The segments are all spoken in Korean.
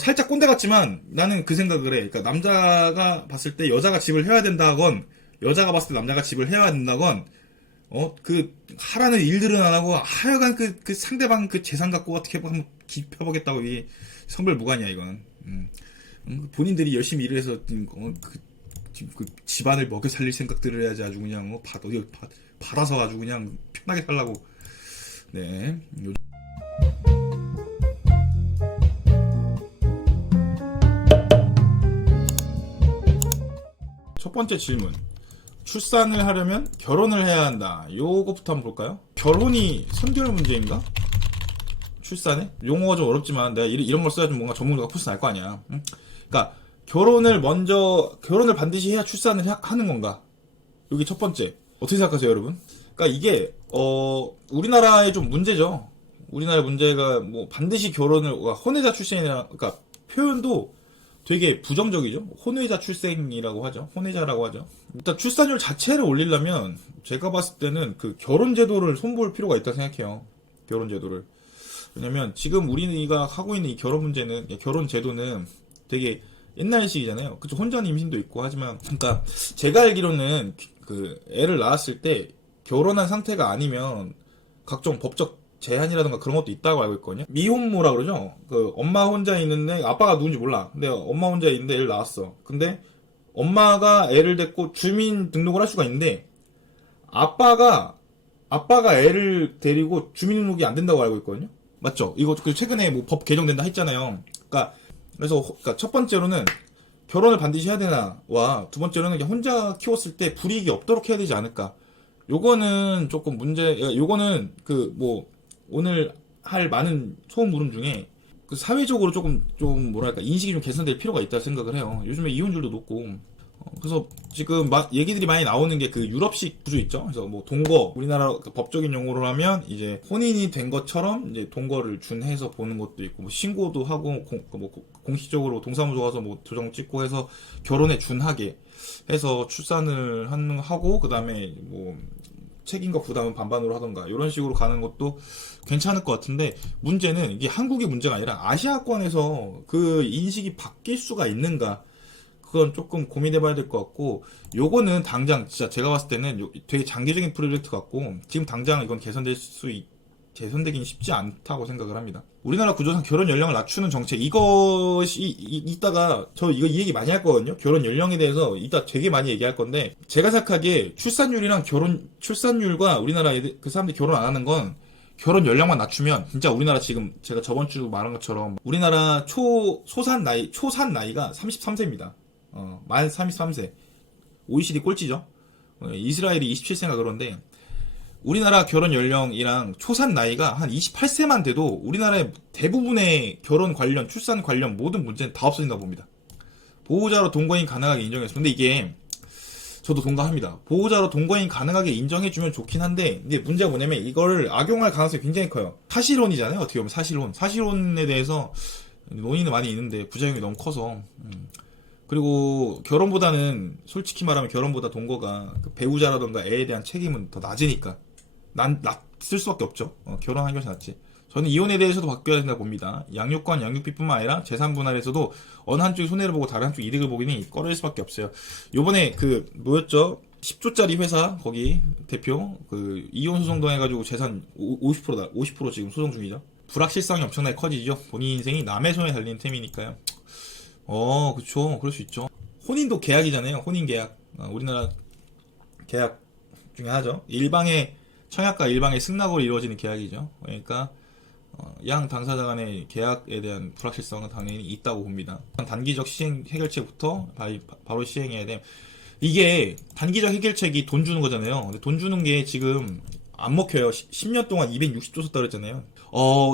살짝 꼰대 같지만 나는 그 생각을 해. 그러니까 남자가 봤을 때 여자가 집을 해야 된다건, 여자가 봤을 때 남자가 집을 해야 된다건, 하라는 일들은 안 하고, 하여간 그 상대방 그 재산 갖고 어떻게 한번 펴보겠다고, 이게 성별무관이야, 이건. 본인들이 열심히 일을 해서, 그 집안을 먹여 살릴 생각들을 해야지 아주 그냥, 받아서 아주 그냥 편하게 살라고. 네. 첫 번째 질문. 출산을 하려면 결혼을 해야 한다. 요거부터 한번 볼까요? 결혼이 선결 문제인가? 출산에? 용어가 좀 어렵지만 내가 이런 걸 써야 좀 뭔가 전문가가 풀스 날 거 아니야. 응? 그러니까 결혼을 반드시 해야 출산을 하는 건가? 여기 첫 번째. 어떻게 생각하세요, 여러분? 그러니까 이게 우리나라의 좀 문제죠. 우리나라의 문제가 뭐 반드시 혼외자 출생이라, 그러니까 표현도 되게 부정적이죠. 혼외자 출생이라고 하죠. 혼외자라고 하죠. 일단 출산율 자체를 올리려면 제가 봤을 때는 그 결혼제도를 손볼 필요가 있다고 생각해요. 결혼제도를. 왜냐면 지금 우리가 하고 있는 이 결혼제도는 되게 옛날식이잖아요. 그쵸. 혼전 임신도 있고 하지만, 그러니까 제가 알기로는 그 애를 낳았을 때 결혼한 상태가 아니면 각종 법적 제한이라든가 그런 것도 있다고 알고 있거든요. 미혼모라 그러죠. 그 엄마 혼자 있는데 아빠가 누군지 몰라. 근데 엄마 혼자 있는데 애를 낳았어. 근데 엄마가 애를 데리고 주민 등록을 할 수가 있는데 아빠가 애를 데리고 주민 등록이 안 된다고 알고 있거든요. 맞죠? 이거 최근에 뭐 법 개정된다 했잖아요. 그러니까 첫 번째로는 결혼을 반드시 해야 되나와 두 번째로는 혼자 키웠을 때 불이익이 없도록 해야 되지 않을까. 요거는 조금 요거는 오늘 할 많은 소음 물음 중에 그 사회적으로 좀 뭐랄까 인식이 좀 개선될 필요가 있다고 생각을 해요. 요즘에 이혼율도 높고. 그래서 지금 막 얘기들이 많이 나오는 게 그 유럽식 구조 있죠. 그래서 뭐 동거, 우리나라 그 법적인 용어로 하면 이제 혼인이 된 것처럼 이제 동거를 준해서 보는 것도 있고, 뭐 신고도 하고 공식적으로 동사무소 가서 뭐 도장 찍고 해서 결혼에 준하게 해서 출산을 하고, 그 다음에 뭐 책임과 부담은 반반으로 하던가 이런 식으로 가는 것도 괜찮을 것 같은데, 문제는 이게 한국의 문제가 아니라 아시아권에서 그 인식이 바뀔 수가 있는가, 그건 조금 고민해봐야 될 것 같고, 요거는 당장 진짜 제가 봤을 때는 되게 장기적인 프로젝트 같고, 지금 당장 이건 개선되긴 쉽지 않다고 생각을 합니다. 우리나라 구조상 결혼 연령을 낮추는 정책, 이것이 이따가 이 얘기 많이 할 거거든요. 결혼 연령에 대해서 이따 되게 많이 얘기할 건데, 제가 생각하기에 출산율과 우리나라 그 사람들이 결혼 안 하는 건 결혼 연령만 낮추면 진짜 우리나라 지금 제가 저번 주 말한 것처럼 우리나라 초산 나이가 33세입니다. 만 33세. OECD 꼴찌죠. 이스라엘이 27세인가 그런데, 우리나라 결혼 연령이랑 초산 나이가 한 28세만 돼도 우리나라의 대부분의 결혼 관련, 출산 관련 모든 문제는 다 없어진다고 봅니다. 보호자로 동거인 가능하게 인정해서. 근데 이게, 저도 동감합니다. 보호자로 동거인 가능하게 인정해주면 좋긴 한데, 이게 문제가 뭐냐면 이거를 악용할 가능성이 굉장히 커요. 사실혼이잖아요. 어떻게 보면 사실혼에 대해서 논의는 많이 있는데 부작용이 너무 커서. 그리고 솔직히 말하면 결혼보다 동거가 그 배우자라던가 애에 대한 책임은 더 낮으니까 낮을 수밖에 없죠. 결혼하는 것이 낫지. 저는 이혼에 대해서도 바뀌어야 된다고 봅니다. 양육권, 양육비뿐만 아니라 재산 분할에서도 어느 한쪽이 손해를 보고 다른 한쪽 이득을 보기는 꺼릴 수밖에 없어요. 요번에 뭐였죠? 10조짜리 회사 거기 대표 이혼 소송도 해가지고 재산 50% 지금 소송 중이죠. 불확실성이 엄청나게 커지죠. 본인 인생이 남의 손에 달린 셈이니까요. 그쵸. 그럴 수 있죠. 혼인도 계약이잖아요. 혼인 계약. 우리나라 계약 중에 하나죠. 청약과 일방의 승낙으로 이루어지는 계약이죠. 그러니까, 양 당사자 간의 계약에 대한 불확실성은 당연히 있다고 봅니다. 단기적 해결책부터 바로 시행해야 돼. 이게 단기적 해결책이 돈 주는 거잖아요. 근데 돈 주는 게 지금 안 먹혀요. 10년 동안 260조 썼다 그랬잖아요.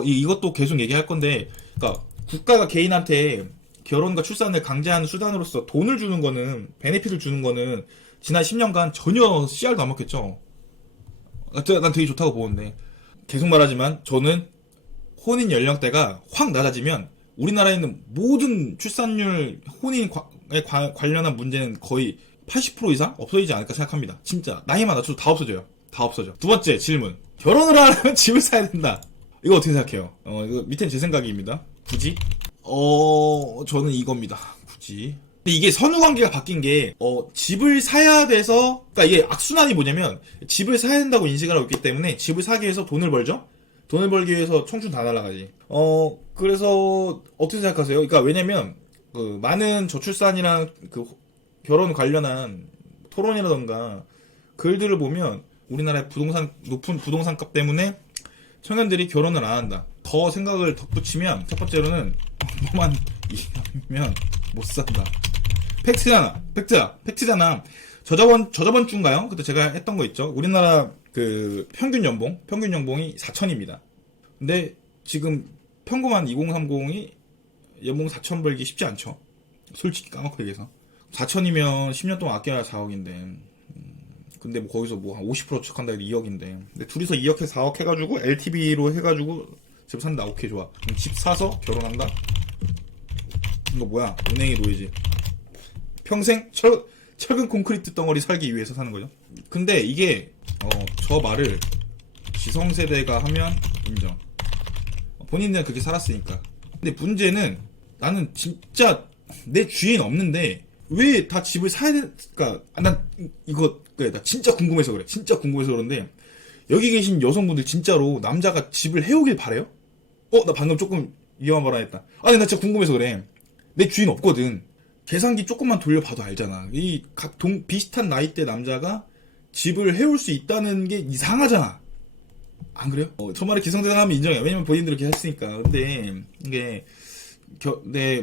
이것도 계속 얘기할 건데, 그러니까 국가가 개인한테 결혼과 출산을 강제하는 수단으로서 돈을 주는 거는, 베네핏을 주는 거는 지난 10년간 전혀 씨알도 안 먹혔죠. 난 되게 좋다고 보는데, 계속 말하지만 저는 혼인 연령대가 확 낮아지면 우리나라에 있는 모든 출산율, 혼인에 관련한 문제는 거의 80% 이상 없어지지 않을까 생각합니다. 진짜 나이만 낮춰도 다 없어져요. 다 없어져. 두 번째 질문. 결혼을 하려면 집을 사야 된다. 이거 어떻게 생각해요? 이거 밑엔 제 생각입니다. 굳이? 저는 이겁니다. 굳이. 근데 이게 선후 관계가 바뀐 게, 집을 사야 돼서, 그러니까 이게 악순환이 뭐냐면, 집을 사야 된다고 인식을 하고 있기 때문에, 집을 사기 위해서 돈을 벌죠? 돈을 벌기 위해서 청춘 다 날아가지. 그래서, 어떻게 생각하세요? 그러니까 왜냐면, 많은 저출산이랑 결혼 관련한 토론이라던가, 글들을 보면, 우리나라의 높은 부동산값 때문에, 청년들이 결혼을 안 한다. 더 생각을 덧붙이면, 첫 번째로는, 뭐만 이면 못 산다. 팩트잖아. 저저번 주인가요? 그때 제가 했던 거 있죠. 우리나라 평균 연봉이 4천입니다. 근데 지금 평범한 2030이 연봉 4천 벌기 쉽지 않죠. 솔직히 까놓고 얘기해서. 4천이면 10년 동안 아껴야 4억인데. 근데 뭐 거기서 뭐 한 50% 추측한다 해도 2억인데. 근데 둘이서 2억에서 4억 해가지고 LTV로 해가지고 집 산다. 오케이, 좋아. 그럼 집 사서 결혼한다? 이거 뭐야? 은행에 놓이지. 평생 철근 콘크리트 덩어리 살기 위해서 사는 거죠. 근데 이게 저 말을 지성세대가 하면 인정. 본인들은 그렇게 살았으니까. 근데 문제는 나는 진짜 내 주인 없는데 왜 다 집을 사야 될까? 난 이거 그래, 나 진짜 궁금해서 그래. 진짜 궁금해서 그런데 여기 계신 여성분들 진짜로 남자가 집을 해오길 바래요? 나 방금 조금 위험한 말 했다. 아니 나 진짜 궁금해서 그래. 내 주인 없거든. 계산기 조금만 돌려봐도 알잖아. 이 비슷한 나이대 남자가 집을 해올 수 있다는 게 이상하잖아. 안 그래요? 저 말에 기성대단하면 인정해요. 왜냐면 본인들이 이렇게 했으니까. 근데 이게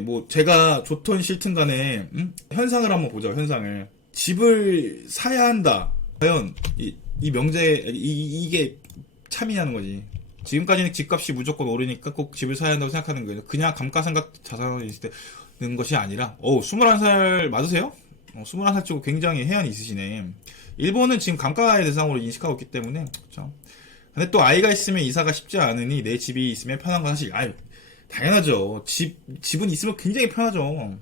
뭐 제가 좋든 싫든 간에 현상을 한번 보자. 현상을. 집을 사야 한다. 과연 이 명제 이게 참이냐는 거지. 지금까지는 집값이 무조건 오르니까 꼭 집을 사야 한다고 생각하는 거예요. 그냥 감가상각 자산이 있을 때는 것이 아니라 21살 맞으세요? 21살 치고 굉장히 해안이 있으시네. 일본은 지금 감가의 대상으로 인식하고 있기 때문에 그렇죠. 근데 또 아이가 있으면 이사가 쉽지 않으니 내 집이 있으면 편한 건 사실 당연하죠. 집은 있으면 굉장히 편하죠.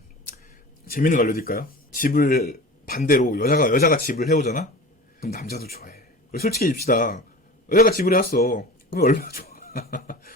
재밌는 거 알려드릴까요? 집을 반대로 여자가 집을 해오잖아? 그럼 남자도 좋아해. 솔직히 입시다. 여자가 집을 해왔어. 그럼 얼마나 좋아.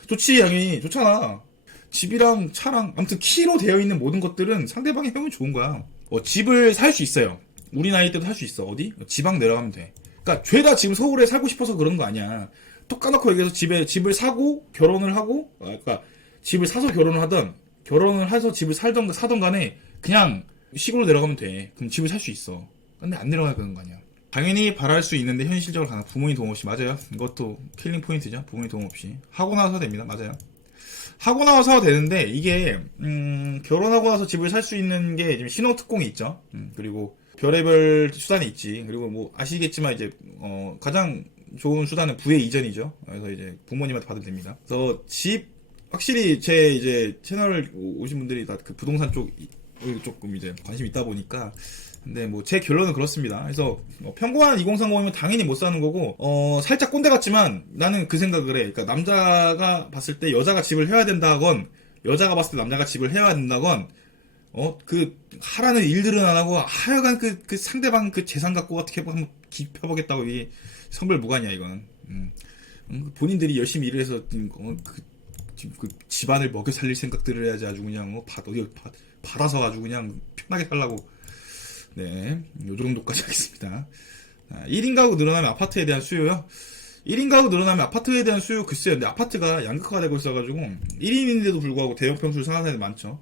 좋지, 당연히. 좋잖아. 집이랑 차랑, 아무튼 키로 되어 있는 모든 것들은 상대방이 해오면 좋은 거야. 집을 살 수 있어요. 우리 나이 때도 살 수 있어. 어디? 지방 내려가면 돼. 그러니까 죄다 지금 서울에 살고 싶어서 그런 거 아니야. 톡 까놓고 얘기해서 집을 사고 결혼을 하고, 그러니까 집을 사서 결혼을 하던, 결혼을 해서 집을 사던 간에 그냥 시골로 내려가면 돼. 그럼 집을 살 수 있어. 근데 안 내려가야 되는 거 아니야. 당연히 바랄 수 있는데 현실적으로 가는 부모님 도움 없이. 맞아요. 이것도 킬링 포인트죠. 부모님 도움 없이. 하고 나서 됩니다. 맞아요. 하고 나서 되는데 이게 결혼하고 나서 집을 살 수 있는 게 지금 신혼특공이 있죠. 그리고 별의별 수단이 있지. 그리고 뭐 아시겠지만 이제 가장 좋은 수단은 부의 이전이죠. 그래서 이제 부모님한테 받으면 됩니다. 그래서 집 확실히 제 이제 채널 오신 분들이 다 그 부동산 쪽 조금 이제 관심 있다 보니까. 근데 뭐 제 결론은 그렇습니다. 그래서 평범한 2030이면 당연히 못 사는 거고 살짝 꼰대 같지만 나는 그 생각을 해. 그러니까 남자가 봤을 때 여자가 집을 해야 된다건 여자가 봤을 때 남자가 집을 해야 된다건 하라는 일들은 안 하고 하여간 그 상대방 그 재산 갖고 어떻게 한번 펴보겠다고 이게 성별무관이야 이거는. 본인들이 열심히 일을 해서 그 집안을 먹여 살릴 생각들을 해야지 아주 그냥 어디 받아서 아주 그냥 편하게 살라고. 네, 요 정도까지 하겠습니다. 1인 가구 늘어나면 아파트에 대한 수요요? 1인 가구 늘어나면 아파트에 대한 수요 글쎄요. 근데 아파트가 양극화가 되고 있어가지고 1인인데도 불구하고 대형 평수를 사는 사람이 많죠.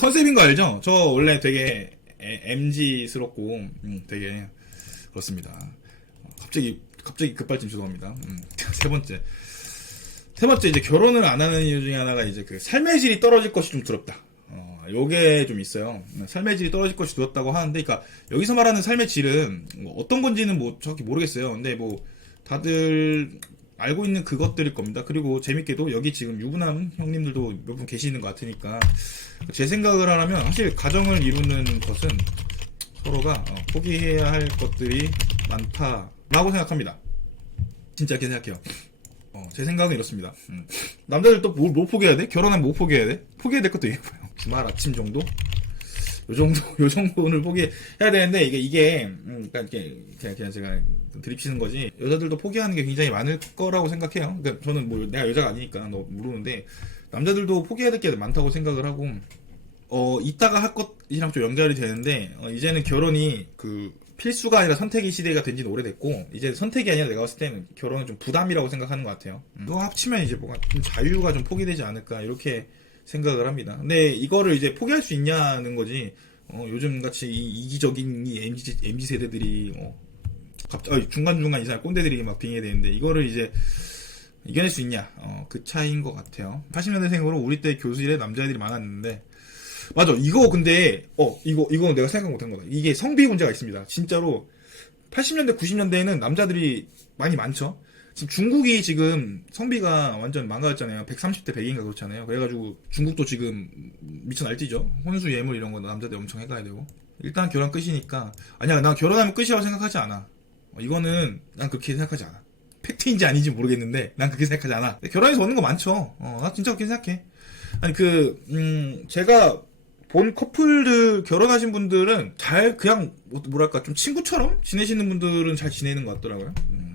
컨셉인 거 알죠? 저 원래 되게 MG스럽고 되게 그렇습니다. 갑자기 급발진 죄송합니다. 세 번째 이제 결혼을 안 하는 이유 중에 하나가 이제 그 삶의 질이 떨어질 것이 좀 두렵다. 요게 좀 있어요. 삶의 질이 떨어질 것이 두렵다고 하는데, 그러니까 여기서 말하는 삶의 질은 어떤 건지는 뭐 정확히 모르겠어요. 근데 뭐 다들 알고 있는 그것들일 겁니다. 그리고 재밌게도 여기 지금 유부남 형님들도 몇 분 계시는 것 같으니까 제 생각을 하라면 사실 가정을 이루는 것은 서로가 포기해야 할 것들이 많다라고 생각합니다. 진짜 그렇게 생각해요. 제 생각은 이렇습니다. 남자들 또 뭐 포기해야 돼? 결혼하면 뭐 포기해야 돼? 포기해야 될 것도 있고요. 주말 아침 정도? 요 정도는 포기해야 되는데, 그러니까 그냥 제가 드립치는 거지. 여자들도 포기하는 게 굉장히 많을 거라고 생각해요. 그러니까 저는 뭐 내가 여자가 아니니까 모르는데, 남자들도 포기해야 될 게 많다고 생각을 하고, 이따가 할 것이랑 좀 연결이 되는데, 이제는 결혼이 필수가 아니라 선택의 시대가 된 지는 오래됐고, 이제 선택이 아니라 내가 봤을 때는 결혼은 좀 부담이라고 생각하는 것 같아요. 그거 합치면 이제 뭔가 좀 자유가 좀 포기되지 않을까, 이렇게 생각을 합니다. 근데 이거를 이제 포기할 수 있냐는 거지, 요즘 같이 이기적인 이 MZ 세대들이, 갑자기 중간중간 이상한 꼰대들이 막 빙의되는데, 이거를 이제 이겨낼 수 있냐, 그 차이인 것 같아요. 80년대생으로 우리 때 교실에 남자애들이 많았는데, 맞아. 이거 근데 이거 내가 생각 못한 거다. 이게 성비 문제가 있습니다. 진짜로 80년대 90년대에는 남자들이 많이 많죠. 지금 중국이 지금 성비가 완전 망가졌잖아요. 130대 100인가 그렇잖아요. 그래가지고 중국도 지금 미쳐 날뛰죠. 혼수 예물 이런 거 남자들 엄청 해가야 되고. 일단 결혼 끝이니까. 아니야, 난 결혼하면 끝이라고 생각하지 않아. 이거는 난 그렇게 생각하지 않아. 팩트인지 아닌지 모르겠는데 난 그렇게 생각하지 않아. 결혼해서 얻는 거 많죠. 나 진짜 그렇게 생각해. 아니 제가 본 커플들 결혼하신 분들은 잘 그냥 뭐랄까 좀 친구처럼 지내시는 분들은 잘 지내는 것 같더라고요.